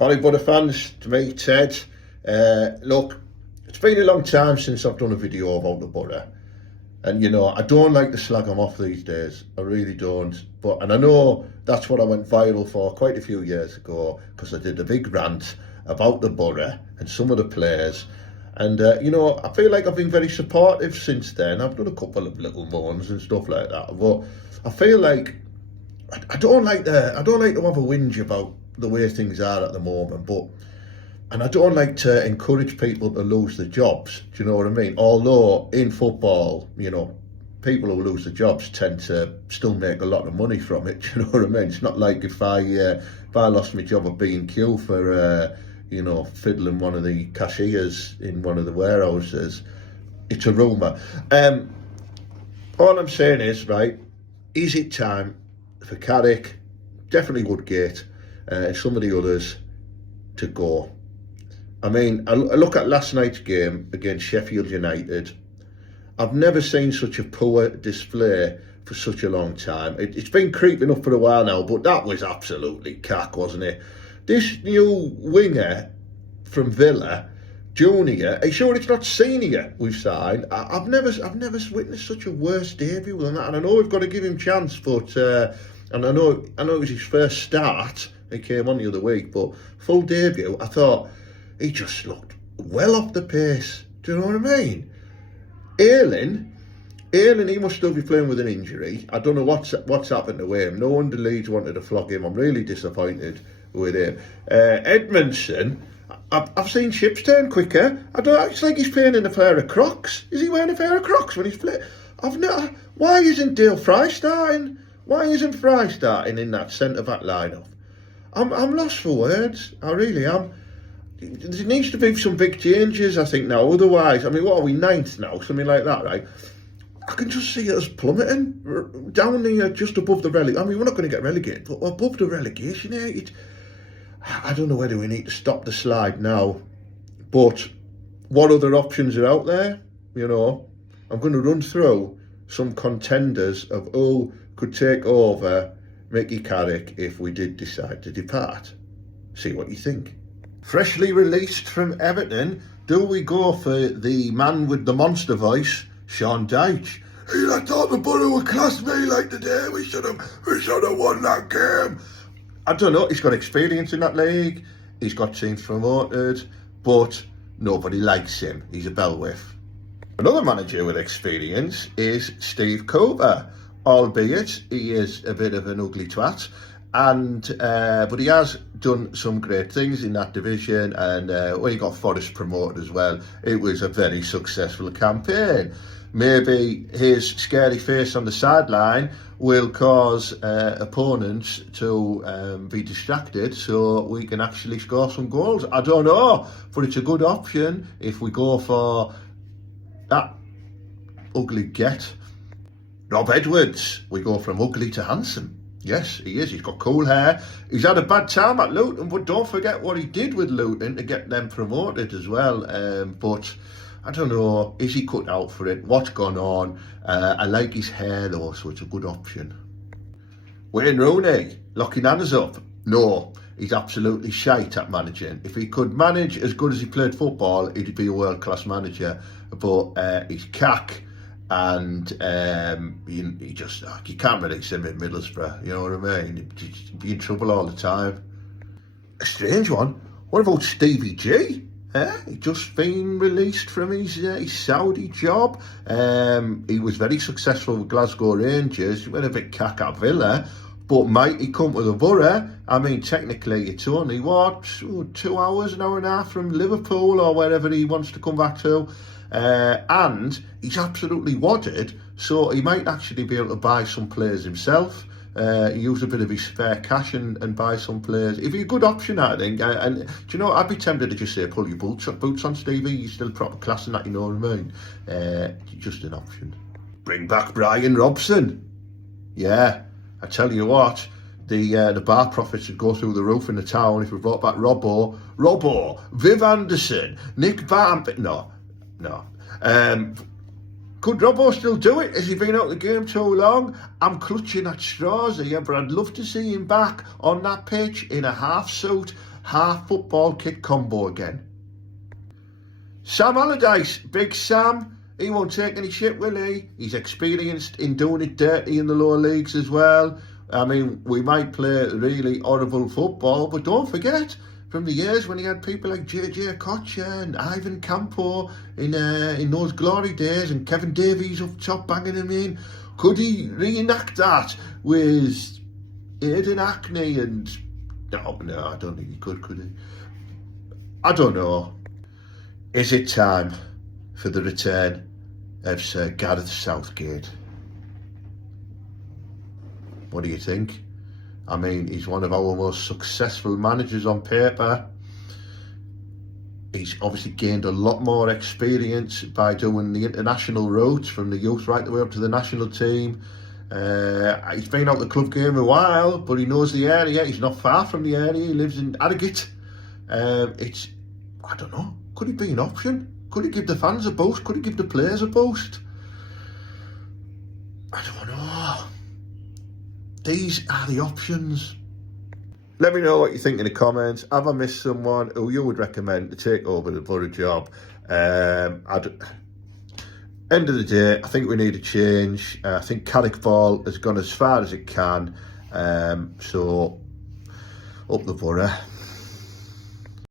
Alright, Butter fans, to me, Ted. Look, it's been a long time since I've done a video about the Butter. And, you know, I don't like to slag them off these days. I really don't. And I know that's what I went viral for quite a few years ago, because I did a big rant about the Butter and some of the players. And, you know, I feel like I've been very supportive since then. I've done a couple of little moans and stuff like that. But I feel like I don't like to have a whinge about the way things are at the moment, and I don't like to encourage people to lose their jobs. Do you know what I mean? Although in football, you know, people who lose their jobs tend to still make a lot of money from it. Do you know what I mean? It's not like if I lost my job at B&Q for you know, fiddling one of the cashiers in one of the warehouses. It's a rumour. All I'm saying is, right, is it time for Carrick, definitely Woodgate, and some of the others to go? I mean, I look at last night's game against Sheffield United. I've never seen such a poor display for such a long time. It's been creeping up for a while now, but that was absolutely cack, wasn't it? This new winger from Villa, junior, are you sure it's not senior we've signed? I've never witnessed such a worse debut than that, and I know we've got to give him chance, but and I know it was his first start. He came on the other week, but full debut, I thought he just looked well off the pace. Do you know what I mean? Ayling, he must still be playing with an injury. I don't know what's happened to him. No wonder Leeds wanted to flog him. I'm really disappointed with him. Edmondson, I've seen ships turn quicker. It's like he's playing in a pair of Crocs. Is he wearing a pair of Crocs when he's playing? Why isn't Dale Fry starting? Why isn't Fry starting in that centre-back lineup? I'm lost for words. I really am. There needs to be some big changes, I think, now. Otherwise, I mean, what are we, 9th now? Something like that, right? I can just see it as plummeting down there, just above the relegation. I mean, we're not going to get relegated, but above the relegation here. I don't know whether we need to stop the slide now, but what other options are out there? You know, I'm going to run through some contenders of who could take over Mickey Carrick if we did decide to depart. See what you think. Freshly released from Everton, do we go for the man with the monster voice, Sean Dyche? I thought the Borough would class me like today. We should have won that game. I don't know. He's got experience in that league. He's got teams promoted, but nobody likes him. He's a bellwith. Another manager with experience is Steve Cooper, albeit he is a bit of an ugly twat. But he has done some great things in that division, and when he got Forest promoted as well, it was a very successful campaign. Maybe his scary face on the sideline will cause opponents to be distracted so we can actually score some goals. I don't know, but it's a good option if we go for that ugly get. Rob Edwards, we go from ugly to handsome. Yes, he is. He's got cool hair. He's had a bad time at Luton, but don't forget what he did with Luton to get them promoted as well. But I don't know, is he cut out for it? What's gone on? I like his hair though, so it's a good option. Wayne Rooney, locking hands up? No, he's absolutely shite at managing. If he could manage as good as he played football, he'd be a world-class manager. But he's cack. And you can't release him in Middlesbrough, you know what I mean? He'd be in trouble all the time. A strange one. What about Stevie G? He just been released from his Saudi job. He was very successful with Glasgow Rangers. He went a bit cack at Villa, but might he come to the Borough? I mean, technically it's only, 2 hours, an hour and a half from Liverpool or wherever he wants to come back to. And he's absolutely wadded, so he might actually be able to buy some players himself. Use a bit of his spare cash and buy some players. It'd be a good option, I think. And do you know, I'd be tempted to just say, pull your boots on, Stevie. You're still proper class in that, you know what I mean? Just an option. Bring back Brian Robson. Yeah, I tell you what, the bar profits would go through the roof in the town if we brought back Robbo, Viv Anderson, Nick Barnett. No. Could Robbo still do it? Has he been out of the game too long? I'm clutching at straws here, but I'd love to see him back on that pitch in a half suit. half football kit combo again. Sam Allardyce, Big Sam, he won't take any shit, will he? He's experienced in doing it dirty in the lower leagues as well. I mean, we might play really horrible football, but don't forget, from the years when he had people like JJ Kocher and Ivan Campo in those glory days, and Kevin Davies up top banging him in, could he reenact that with Aidan Hackney? And no, I don't think he could he? I don't know. Is it time for the return of Sir Gareth Southgate? What do you think? I mean, he's one of our most successful managers on paper. He's obviously gained a lot more experience by doing the international routes from the youth right the way up to the national team. He's been out the club game a while, but he knows the area. He's not far from the area. He lives in Harrogate. I don't know. Could he be an option? Could he give the fans a boost? Could he give the players a boost? I don't know. These are the options. Let me know what you think in the comments. Have I missed someone who you would recommend to take over the Borough job? End of the day, I think we need a change. I think Carrick Ball has gone as far as it can. So, up the Borough.